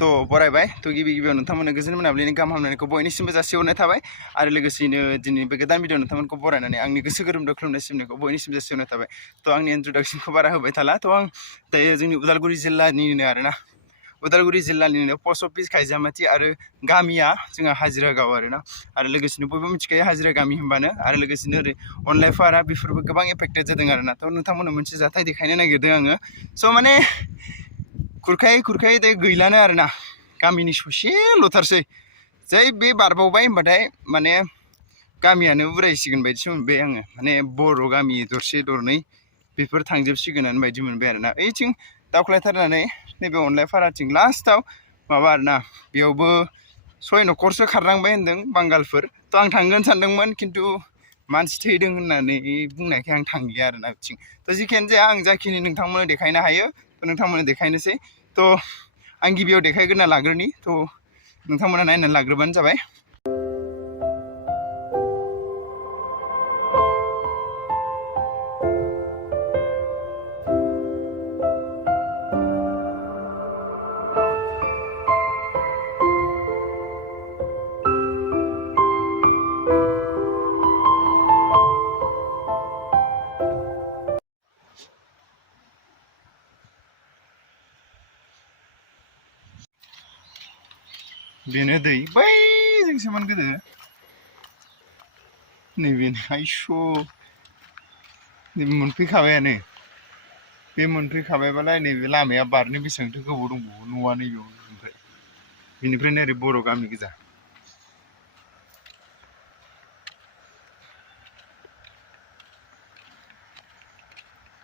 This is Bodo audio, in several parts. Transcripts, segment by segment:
तो बरायबाय तो गिबि गिबियाव नोंथांमोननो गोजोन मोनाबिलिनि गाहाम हामलायनायखौ बयनिसिमबो जासिहरनाय थाबाय आरो लोगोसेयैनो दिनै बे गोदान भिडिअ नोंथांमोनखौ बरायनानै आंनि गोसो गोरबोनिफ्राय खुलुमनाय सिबिनायखौ बयनिसिम जासिहरनाय थाबाय तो आंनि इन्ट्रडक्सनखौ बारा होबाय थाला तो आं दायो जोंनि उदालगुरि जिल्लानिनो आरोना उदालगुरि जिल्लानिनो पस्ट अफिस खायजामाथि आरो गामिया जोंहा हाजिरा गाव आरोना आरो लोगोसेनो बयबो मिथिखायो हाजिरा गामि होनबानो आरो लोगोसेनो ओरै अनलाइफारा बेफोरबो गोबां एफेक्टेड जादों आरोना तो नोंथांमोननो मोनसे जाथाय देखायनो नागिरदों आङो स' माने खुरखायै दै गैलानो आरोना गामिनि ससेल'थारसै जै बे बारबावबाय होनबाथाय माने गामियानो उरायसिगोन बायदिसो मोनबाय आङो माने बर' गामि दरसे दरनै बेफोर थांजोबसिगोनानो बायदि मोनबाय आरोना ओइथिं दावख्लायथारनानै नैबे अनलाइफाराथिं लास्टआव माबा आरोना बेयावबो 6 न'खरसो खारनांबाय होनदों बांगालफोर तो आं थांगोन सानदोंमोन खिन्थु मानसि थैदों होननानै बुंनायखाय आं थांलिया आरोना बिथिं तो जिखियानो जाया आं जाखिनि नोंथांमोननो देखायनो हायो तो नोंथांमोननो देखायनोसै तो आं गिबियाव देखायग्रोना लाग्रोनि तो नोंथांमोना नायनानै लाग्रोबानो जाबाय बेनो दै बैजोंसोमोन गोदो नैबेनो आइस' नैबे मोनफैखाबायानो बे मोनफैखाबायबालाय नैबे लामाया बारनो बेसेबांथो गोबाव दंबावो न'आ नैबेयावनो ओमफ्राय बेनिफ्रायनो ओरै बर' गामि गोजा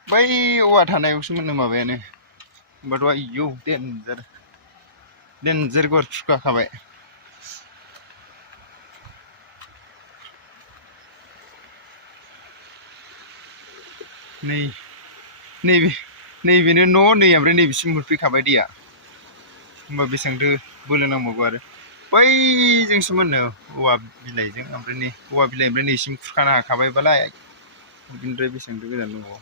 बै औवा थानायावसो मोननो माबायानो होमबाथ' आयौ देनजार गुवार खुरखाखाबाय नैबेनो न' नै ओमफ्राय नैबेसिम मोनफैखाबाय दैया होमबा बेसेबांथो बोलो नांबावगौ आरो बैजोंसो मोननो औवा बिलाइजों ओमफ्राय नै औवा बिलाइनिफ्राय नैसिम खुरखानो हाखाबायबालाय बिनिफ्राय बेसेबांथो गोजान दंबावो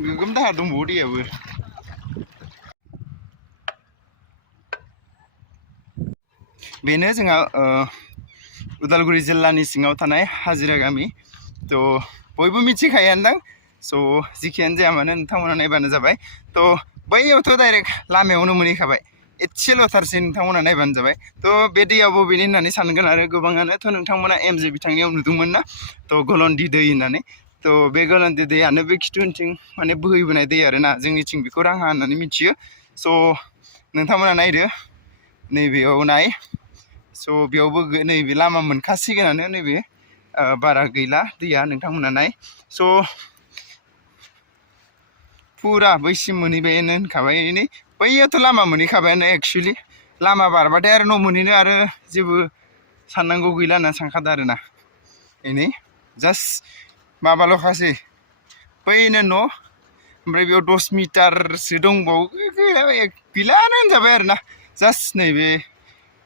गोगोम दाहार दंबावो दैयाबो बेनो जोंहा उदालगुरि जिल्लानि सिङाव थानाय हाजिरा गामि तो बयबो मिथिखायानोदां स' जिखियानो जाया मानो नोंथांमोना नायबानो जाबाय तो बैयावथ' डाइरेक्ट लामायावनो मोनहैखाबाय एसेल'थारसै नोंथांमोना नायबानो जाबाय तो बे दैया बबेनि होननानै सानगोन आरो गोबाङानो तो नोंथांमोना एमजे बिथांनियाव नुदोंमोन ना तो गलन्दि दै होननानै तो बे गलन्दि दैयानो बे खिथुउनथिं माने बोहैबोनाय दै आरोना जोंनिथिं बेखौ राहा होननानै मिथियो स' नोंथांमोना नायदो नैबेयाव नाय स' बेयावबो नैबे लामा मोनखासिगोनानो नैबे बारा गैला दैया नोंथांमोना नाय स' फुरा बैसिम मोनहैबायानो होनखाबाय नै बैयावथ' लामा मोनहैखाबायानो एक्सुवेलि लामा बारबाथाय आरो न' मोनहैनो आरो जेबो साननांगौ गैला होनना सानखादों आरोना नै जास्ट माबाल'खासै बैनो न' ओमफ्राय बेयाव 10 मिटारसो दंबावो गैलानो होनजाबाय आरोना जास्ट नैबे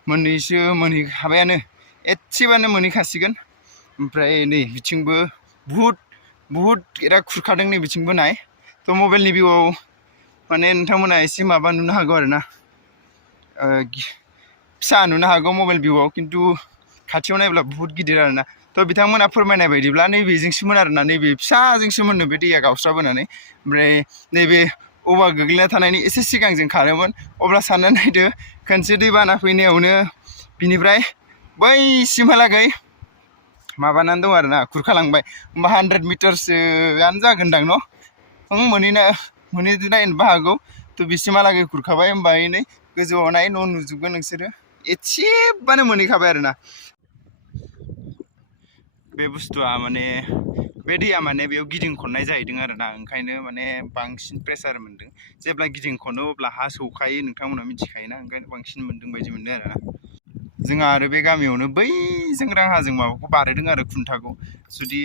मोननैसो मोनहैखाबायानो एसेबानो मोनहैखासिगोन ओमफ्राय नै बिथिंबो बुहुद एरा खुरखादों नै बिथिंबो नाय थ' मबाइलनि भिउआव माने नोंथांमोना एसे माबा नुनो हागौ आरो ना फिसा नुनो हागौ मबाइल भिउआव खिन्थु खाथियाव नायब्ला बुहुद गिदिर आरो ना थ' बिथांमोना फोरमायनाय बायदिब्ला नैबेजोंसोमोन आरो ना नैबे फिसाजोंसोमोन बे दैया गावस्राबोनानै ओमफ्राय नैबे औवा गोग्लैना थानायनि एसे सिगां जों खारोमोन अब्ला सानना नायदो खनसे दैबाना फैनायावनो बिनिफ्राय बैसिमहालागै माबानानै दं आरो ना खुरखालांबाय होमबा 100 मिटारसोआनो जागोनदां न' मोनहैनायनोबो हागौ थ' बिसिमहालागै खुरखाबाय होमबा नै गोजौआव नाय न' नुजोबगोन नोंसोरो एसेबानो मोनहैखाबाय आरो ना बे बुस्थुआ माने बे दैया माने बेयाव गिदिं खननाय जाहैदों आरो ना ओंखायनो माने बांसिन प्रेसार मोनदों जेब्ला गिदिं खनो अब्ला हा सौखायो नोंथांमोना मिथिखायोना ओंखायनो बांसिन मोनदों बायदि मोनदों आरो ना जोंहा आरो बे गामियावनो बैजों राहाजों माबाखौ बारहोदों आरो खुन्थाखौ जुदि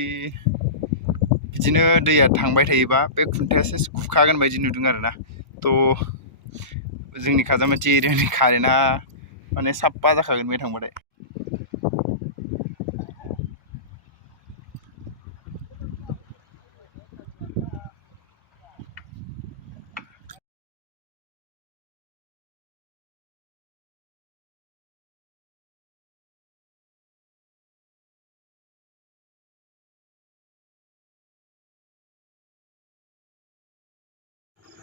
बिदिनो दैया थांबाय थायोबा बे खुन्थाया सेस खुखागोन बायदि नुदों आरो ना थ' जोंनि खाजामाथि एरियानि कारेन्टआ माने साफ्फा जाखागोन बे थांबाथाय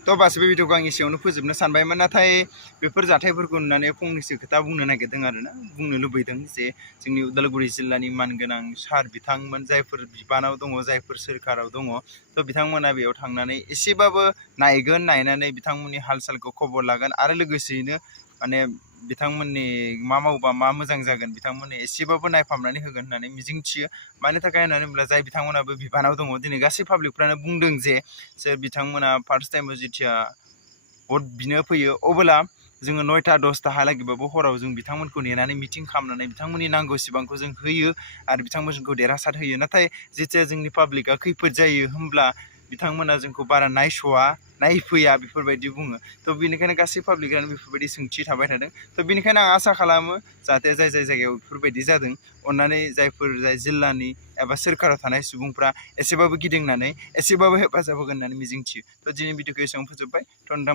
थ' बास बे भिडिअखौ आं एसेयावनो फोजोबनो सानबायमोन नाथाय बेफोर जाथायफोरखौ नुनानै फंनैसो खोथा बुंनो नागिरदों आरो ना बुंनो लुबैदों जे जोंनि उदालगुरि जिल्लानि मानगोनां सार बिथांमोन जायफोर बिबानाव दङ जायफोर सोरखाराव दङ थ' बिथांमोना बेयाव थांनानै एसेबाबो नायगोन नायनानै बिथांमोननि हाल सालखौ खबर लागोन आरो लोगोसेयैनो माने बिथांमोननि मा मावबा मा मोजां जागोन बिथांमोननि एसेबाबो नायफामनानै होगोन होननानै मिजिंथियो मानि थाखाय होननानै बुङोब्ला जाय बिथांमोनाबो बिबानाव दङ दिनै गासै पाब्लिकफ्रानो बुंदों जे सोर बिथांमोना फार्स्ट टाइमाव जेथिया भट बिनो फैयो अब्ला जोङो 9टा 10टाहालागैबाबो हराव जों बिथांमोनखौ नेनानै मिटिं खालामनानै बिथांमोननि नांगौ सिबांखौ जों होयो आरो बिथांमोनखौ देरहासार होयो नाथाय जेथिया जोंनि पाब्लिकआ खैफोद जायो होमब्ला बिथांमोना जोंखौ बारा नायफैया बेफोरबायदि बुङो थ' बेनिखायनो गासै पाब्लिकआनो बेफोरबायदि सोंथि थाबाय थादों थ' बेनिखायनो आं आसा खालामो जाहाथे जाय जायगायाव बेफोरबायदि जादों अन्नानै जाय जिल्लानि एबा सोरखाराव थानाय सुबुंफ्रा एसेबाबो गिदिंनानै एसेबाबो हेफाजाब होगोन होननानै मिजिंथियो थ' दिनै भिडिअखौ एसेबां फोजोबबाय थ' नोंथां